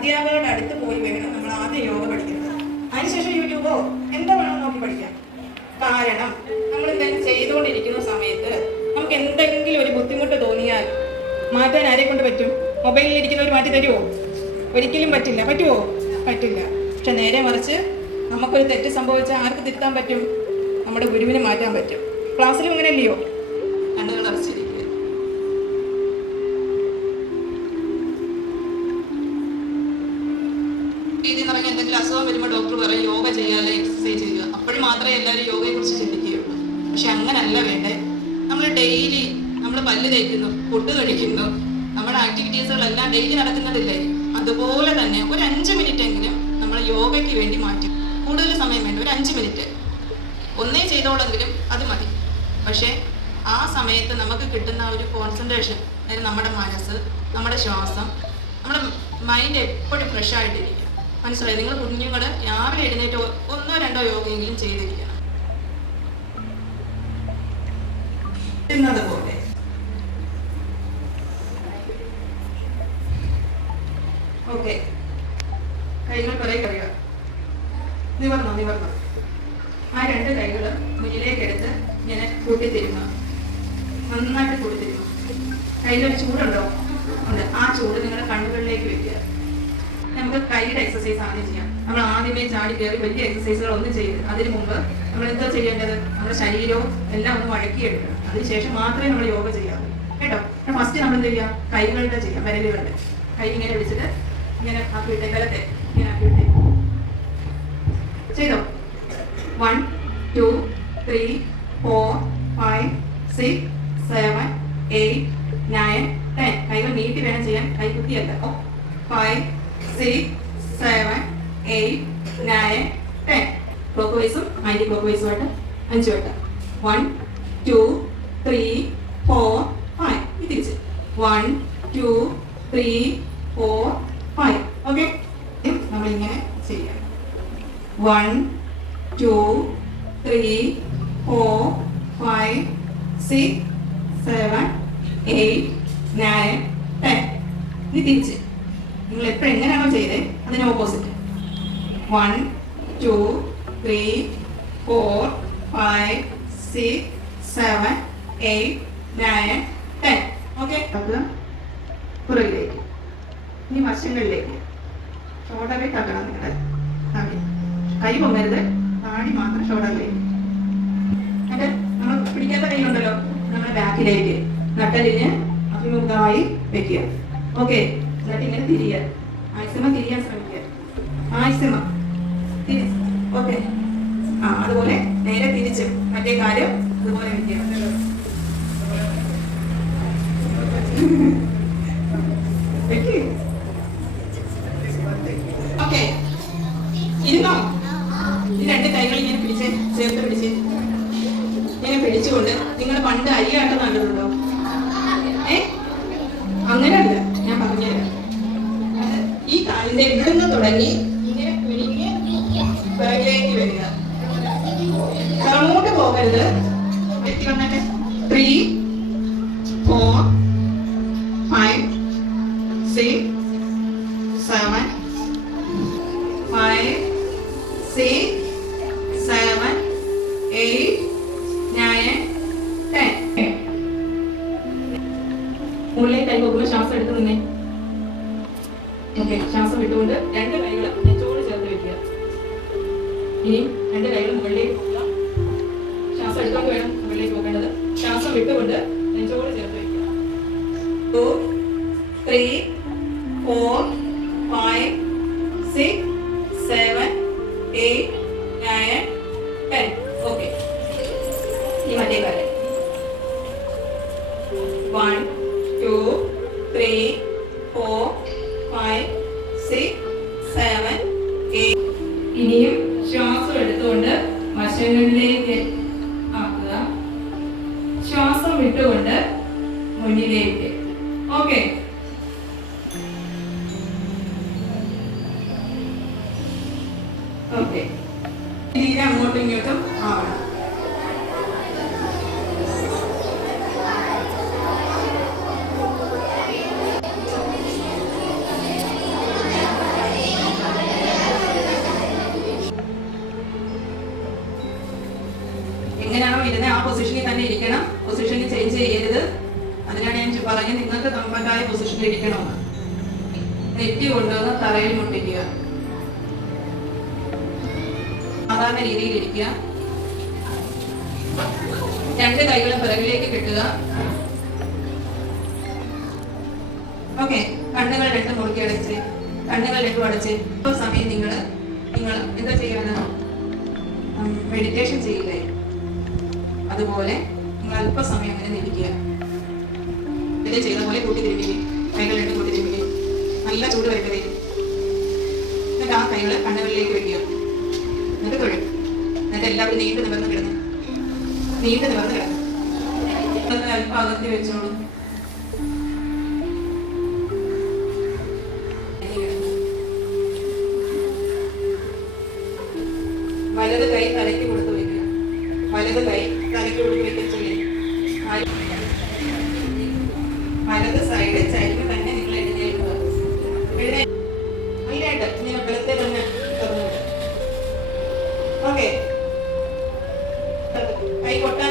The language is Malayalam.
അധ്യാപകരുടെ അടുത്ത് പോയി വേണം നമ്മൾ ആദ്യം യോഗ പഠിക്കുന്നത്. അതിനുശേഷം യൂട്യൂബോ എന്താ വേണം നോക്കി പഠിക്കാം. കാരണം നമ്മൾ എന്തെങ്കിലും ചെയ്തുകൊണ്ടിരിക്കുന്ന സമയത്ത് നമുക്ക് എന്തെങ്കിലും ഒരു ബുദ്ധിമുട്ട് തോന്നിയാൽ മാറ്റാൻ ആരെ കൊണ്ട് പറ്റും? മൊബൈലിൽ ഇരിക്കുന്നവർ മാറ്റി തരുമോ? ഒരിക്കലും പറ്റില്ല. പറ്റുമോ? പറ്റില്ല. പക്ഷെ നേരെ മറിച്ച് നമുക്കൊരു തെറ്റ് സംഭവിച്ചാൽ ആർക്ക് തിരുത്താൻ പറ്റും? നമ്മുടെ ഗുരുവിനെ മാറ്റാൻ പറ്റും. ക്ലാസ്സിലും അങ്ങനെ അല്ലയോ? കണ്ണുകൾ അടച്ചിരിക്കുക. രീതി എന്ന് പറഞ്ഞാൽ എന്തെങ്കിലും അസുഖം വരുമ്പോൾ ഡോക്ടർ പറയും യോഗ ചെയ്യാതെ എക്സസൈസ് ചെയ്യുക. അപ്പോഴും മാത്രമേ എല്ലാവരും യോഗയെ കുറിച്ച് ചിന്തിക്കുകയുള്ളൂ. പക്ഷെ അങ്ങനല്ല വേണ്ടേ. നമ്മൾ ഡെയിലി നമ്മൾ പല്ല് തേക്കുന്നു, ഫുഡ് കഴിക്കുന്നു, നമ്മുടെ ആക്ടിവിറ്റീസുകളെല്ലാം ഡെയിലി നടക്കുന്നതില്ലേ? അതുപോലെ തന്നെ ഒരു 5 മിനിറ്റ് എങ്കിലും നമ്മൾ യോഗയ്ക്ക് വേണ്ടി മാറ്റും. കൂടുതൽ സമയം വേണ്ട, ഒരു 5 മിനിറ്റ് ഒന്നേ ചെയ്തോളെങ്കിലും അത് മതി. പക്ഷേ ആ സമയത്ത് നമുക്ക് കിട്ടുന്ന ഒരു കോൺസെൻട്രേഷൻ, അതായത് നമ്മുടെ മനസ്സ്, നമ്മുടെ ശ്വാസം, നമ്മുടെ മൈൻഡ് എപ്പോഴും ഫ്രഷ് ആയിട്ടിരിക്കും. മനസ്സിലായി? നിങ്ങൾ കുഞ്ഞുങ്ങൾ രാവിലെ എഴുന്നേറ്റ് 1 or 2 യോഗയെങ്കിലും ചെയ്തിരിക്കണം. പോലെ ഓക്കെ, കൈകൾ പിറകെ കഴിയുക. നിവർന്നോ? ആ 2 കൈകളും മുന്നിലേക്ക് എടുത്ത് ഇങ്ങനെ കൂട്ടിത്തിരുന്നു, നന്നായിട്ട് കൂട്ടിത്തിരുന്നു. കയ്യിലൊരു ചൂടുണ്ടോ? ഉണ്ട്. ആ ചൂട് നിങ്ങളുടെ കണ്ണുകളിലേക്ക് വെക്കുക. നമുക്ക് കൈയുടെ എക്സസൈസ് ആദ്യം ചെയ്യാം. നമ്മൾ ആദ്യമേ ചാടി കയറി വലിയ എക്സസൈസുകൾ ഒന്നും ചെയ്ത് അതിന് മുമ്പ് നമ്മൾ എന്താ ചെയ്യേണ്ടത്? നമ്മുടെ ശരീരവും എല്ലാം ഒന്ന് വഴക്കിയെടുക്കണം. അതിനുശേഷം മാത്രമേ നമ്മൾ യോഗ ചെയ്യാവൂ, കേട്ടോ. ഫസ്റ്റ് നമ്മൾ എന്ത് ചെയ്യാം? കൈകളുടെ ചെയ്യാം, വിരലുകളുടെ. കൈ ഇങ്ങനെ പിടിച്ചിട്ട് ഇങ്ങനെ ആക്കിയിട്ടേ, ബലത്തെ ഇങ്ങനെ ആക്കിയിട്ടേ ചെയ്തോ. 1 2 3 4 5 6 7 8 9 10. കൈകൾ നീട്ടി വേണം ചെയ്യാൻ, കൈ കുത്തിയല്ല. 5 6 7 8 9 10. ക്ലോക്ക് വൈസും ആന്റി ക്ലോക്ക് വൈസുമായിട്ട് 5 വട്ടം. 1 2 3 4 5. ഇത് തിരിച്ച് 1 2 3 4 5. ഓക്കെ, നമ്മളിങ്ങനെ ചെയ്യാം. 1 2 3 4 5 6 7 8 9 10. ഇത് തിരിച്ച് നിങ്ങൾ എപ്പോഴും എങ്ങനെയാണോ ചെയ്തേ അതിന് ഓപ്പോസിറ്റ്. 1 2 3 4 5 6 7 8 9 10. ഓക്കെ, പുറകിലേക്ക്, ഇനി വശങ്ങളിലേക്ക്. ഷോൾഡറിലേക്ക് ആക്കണം നിങ്ങളുടെ താടി. കൈ പൊങ്ങരുത്, താടി മാത്രം ഷോൾഡറിലേക്ക്. എന്നിട്ട് നമ്മൾ പിടിക്കാത്ത കൈയുണ്ടല്ലോ, നമ്മുടെ ബാക്കിലേക്ക് നട്ടലിന് അഭിമുഖമായി വെക്കുക. ഓക്കെ, എന്നിട്ട് ഇങ്ങനെ തിരിയുക. മാക്സിമം തിരിയാൻ ശ്രമിക്കുക. Maximum okay. അതുപോലെ നേരെ തിരിച്ച് മറ്റേ കാര്യം അതുപോലെ വെക്കുക. ഓക്കെ, ഇരുന്നോ? ഈ 2 കൈകൾ ഇങ്ങനെ പിടിച്ച് ചേർത്ത് പിടിച്ച് ഇങ്ങനെ പിടിച്ചുകൊണ്ട് നിങ്ങൾ പണ്ട് അരിയാട്ടം കണ്ടിട്ടുണ്ടോ? അങ്ങനെയല്ല, ഞാൻ പറഞ്ഞുതരാം. ഈ കാലിന്റെ ഇവിടുന്ന് തുടങ്ങി ഇങ്ങനെ പിടിഞ്ഞ് പിറകിലേക്ക് വരിക. അങ്ങോട്ട് പോകരുത്. 3 4 5 6 7 5 6 7 8 9 10. മുകളിലേക്ക് കൈ പോകുമ്പോൾ ശ്വാസം എടുത്ത് നിന്നേ. ഓക്കെ, ശ്വാസം വിട്ടുകൊണ്ട് 2 കൈകളും നെഞ്ചോട് ചേർത്ത് വെക്കുക. ഇനി 2 കൈകളും മുകളിലേക്ക് പോകുക. ശ്വാസം എടുത്തോണ്ട് വേണം മുകളിലേക്ക് പോകേണ്ടത്. ശ്വാസം വിട്ടുകൊണ്ട് നെഞ്ചോട് ചേർത്ത് വെക്കുക. 2 3 4 5 6 7 8 9 10. ഓക്കെ, ഈ മറ്റേ കാര്യം 1 2 3 4 5 6 7 8. ഇനിയും ശ്വാസം എടുത്തുകൊണ്ട് വശങ്ങളിലേക്ക് ആക്കുക. ശ്വാസം വിട്ടുകൊണ്ട് മുന്നിലേക്ക്. Okay, okay. തീരെ അങ്ങോട്ടും ഇങ്ങോട്ടും ആവണം. പൊസിഷനിൽ തന്നെ ഇരിക്കണം. പൊസിഷനിൽ ചേഞ്ച് ചെയ്യരുത്. അതിനാണ് ഞാൻ പറഞ്ഞത് നിങ്ങൾക്ക് കംഫർട്ടായ പൊസിഷനിൽ ഇരിക്കണമെന്ന്. നെറ്റി കൊണ്ടുവന്ന് തറയിൽ മുട്ടിക്കുക. സാധാരണ രീതിയിൽ ഇരിക്കുക. രണ്ട് കൈകളും പിറകിലേക്ക് കെട്ടുക. ഓക്കെ, കണ്ണുകൾ രണ്ടും മുറുക്കി അടച്ച്, കണ്ണുകൾ രണ്ടും അടച്ച്. ഇപ്പോൾ സമയം നിങ്ങൾ എന്താ ചെയ്യാണ്? മെഡിറ്റേഷൻ ചെയ്യില്ലേ, അതുപോലെ നിങ്ങൾ അല്പസമയം അങ്ങനെ നിൽക്കുക. ഇത് ചെയ്ത പോലെ കൂട്ടി തിരുമ്പിക്കുക. കൈകൾ രണ്ടും കൂട്ടി തിരുമ്പിക്കുക. നല്ല ചൂട് വരട്ടെ. എന്നിട്ട് ആ കൈകൾ കണ്ണുകളിലേക്ക് വയ്ക്കുക. എന്നിട്ട് തൊഴും. എന്നിട്ട് എല്ലാവരും നീണ്ടു നിവർന്ന് കിടന്നു. അല്പം അകത്തി വെച്ചോളൂ. വലത് കൈ തലയ്ക്ക് കൊടുത്ത് വയ്ക്കുക. വലത് കൈ തലയ്ക്ക് കൊടുത്ത് വെക്കച്ചല്ലേ. വലത് സൈഡ് ചരിവ് തന്നെ നിങ്ങൾ എഴുന്നേൽക്കുക. അതിനായിട്ട് ഇങ്ങനെ ബലത്തെ തന്നെ ഓക്കെ. കൈ കൊട്ടാൻ